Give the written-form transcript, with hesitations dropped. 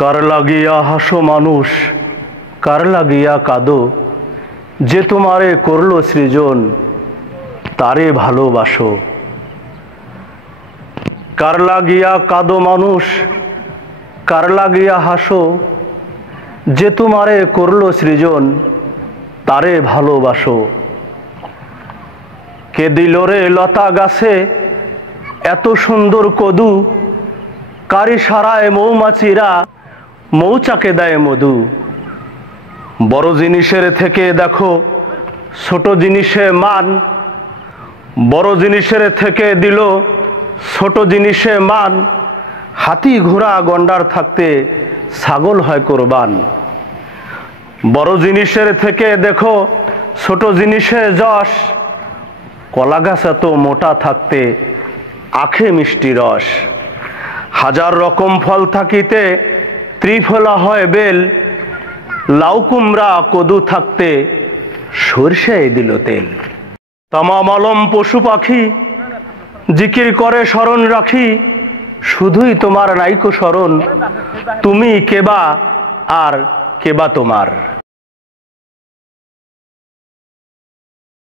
কার লাগিয়া হাসো মানুষ, কার লাগিয়া কাঁদো, যে তোমারে করলো সৃজন তারে ভালোবাসো। কার লাগিয়া কাঁদো মানুষ, কার লাগিয়া হাসো, যে তোমারে করলো সৃজন তারে ভালোবাসো। কে দিল রে লতা গাছে এত সুন্দর কদু, কারি সারায় মৌমাছিরা মৌচাকে দেয় মধু। বড় জিনিসের থেকে দেখো ছোট জিনিসে মান, বড় জিনিসের থেকে দিল ছোট জিনিসে মান। হাতি ঘোড়া গন্ডার থাকতে ছাগল হয় কোরবান। বড় জিনিসের থেকে দেখো ছোট জিনিসে যশ, কলা গাছ এত মোটা থাকতে আখে মিষ্টি রস। হাজার রকম ফল থাকিতে ত্রিফলা হয় বেল, লাউ কুমড়া কদু থাকতে সরষেয় দিল তেল। তামাম আলম পশু পাখি জিকির করে স্মরণ রাখি, শুধুই তোমার নাইকো স্মরণ, তুমি কেবা আর কেবা তোমার।